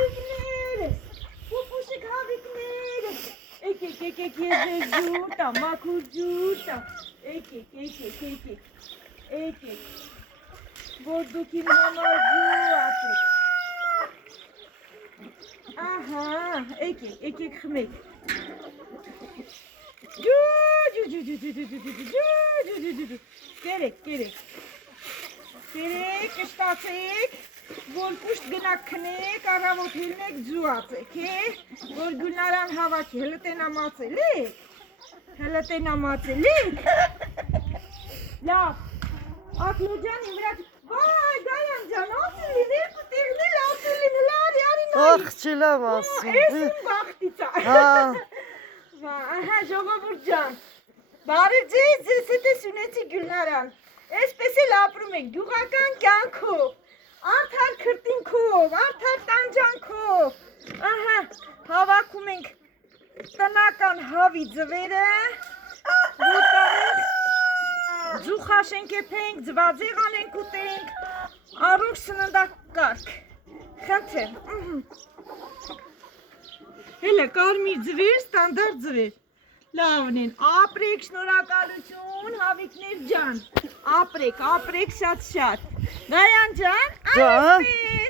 հավիկներս, պուպուշիկ հավիկներս, եկեք ես ջուր տամ, մաքուր ջուր տամ, եկեք, որ դուք իմ համար ջուր ացեք, ահա, եկեք խմեք, կերեք, կշտացեք, որ կուշտ գնաք քնեք, առավոտ հիլնեք ջուացեք, որ Գուլնարան հավաքի, հլտենամացելեք, լավ, ակլոջան իմ վրա, վայ, Գայան ջան, ացելին, երկու տեղնել ացելին, հլարի, արին Ախ, չիլամ ասում։ Ես իմ բախտից ահա ժողովուրդ ջան, բարև ձեզ հետ ես ունեցի Գուլնարան, այսպես էլ ապրում ենք գյուղական կյանքով, արդար քրտինքով, արդար տանջանքով, ահա հավաքում ենք տնական հավի ձվերը, որ տանենք, ձուխաշենք եփենք, ձվածեղ անենք ուտենք, առողջ սննդակարգ, խնդրեմ, Հելը կարմիր ձվեր, ստանդարտ ձվեր, լավն են, ապրեք, շնորհակալություն, հավիկներ ջան, ապրեք, շատ, Գայան ջան, այսպես